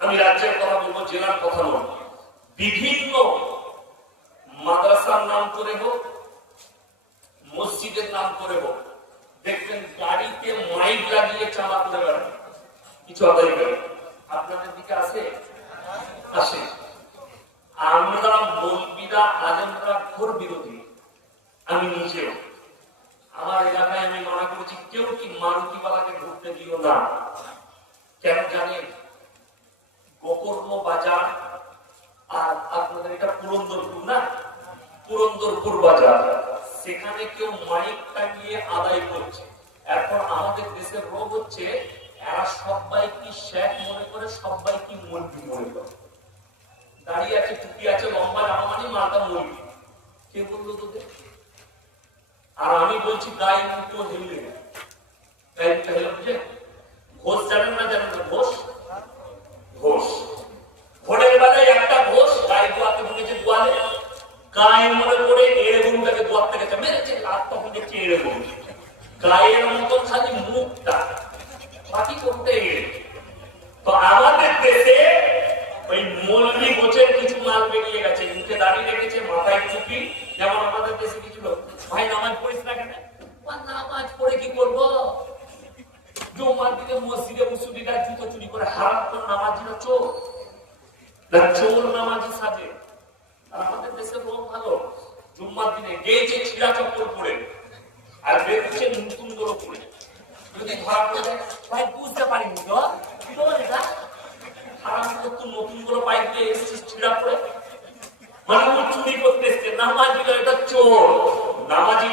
আমি রাজ্যের কথা বলবো, জেলার কথা বলবো, বিভিন্ন মাদ্রাসার নাম করে হোক, মসজিদের নাম করে হোক, দেখবেন গাড়িতে মাইক লাগিয়ে চাঁদা করে বেড়াবে, কিছু আদায় করে। আপনাদের দিকে আসে? আসে। আমরা মৌলবীরা, আলেমরা ঘোর বিরোধী। আমি নিজেও আমার এলাকায় আমি মানা করেছি, কেউ কি মারুতিওয়ালাকে ঢুকতে দিও না। কেন জানেন? গোকর্ণ বাজার আর আপনাদের এটা পুরন্দরপুর না, পুরন্দরপুর বাজার, সেখানে কেউ মাইক টাঙিয়ে আদায় করছে। এখন আমাদের দেশের রোগ হচ্ছে, এরা সবাই কি শেখ মনে করে, সবাই কি মৌলবি মনে করে। দাঁড়িয়ে আছে, টুপি আছে, লম্বা জামা, মানে মালটা মৌলবি। কে বললো তোদের? আর আমি বলছি গায়ে মুখে হেলবে, গায়ে মুখে হেলে বুঝে। ঘোষ জানেন না? জানেন না ঘোষ? ঘোষ ভোটের বেলায় একটা ঘোষ গায়ে দোয়াতে ঢুকেছে, দোয়ালে গায়ে মনে করে এড়ে গরুটাকে দোয়ার থেকে মেরেছে, আর তখন দেখছি এড়ে গরু গায়ের মতন খালি মুখটা, বাকি করতে এড়ে। তো আমাদের দেশে ওই মৌলবি গোছের কিছু মাল বেরিয়ে গেছে, মুখে দাঁড়িয়ে রেখেছে, মাথায় টুপি। যেমন আমাদের দেশে কিছু লোক, ভাই নামাজ পড়িস না কেন? নামাজ পড়ে কি করবো? জুম্মার দিনে মসজিদে মুসুদিরা জুতো চুরি করে। হারাম কোন নামাজিরা চোর না, চোর নামাজি সাজে। আর আমাদের দেশের লোক ভালো, জুম্মার দিনে গেছে ছিঁড়া চপ্পল পরে আর বেরোচ্ছে নতুন গুলো পরে। যদি ধরা পড়ে যায়, ভাই বুঝতে পারিনি তো এটা হারাম করতো, নতুন গুলো পাইপ দিয়ে এসেছিস ছিঁড়া পড়ে, মানে চুরি করতে এসছে। নামাজি এটা চোর। নামাজি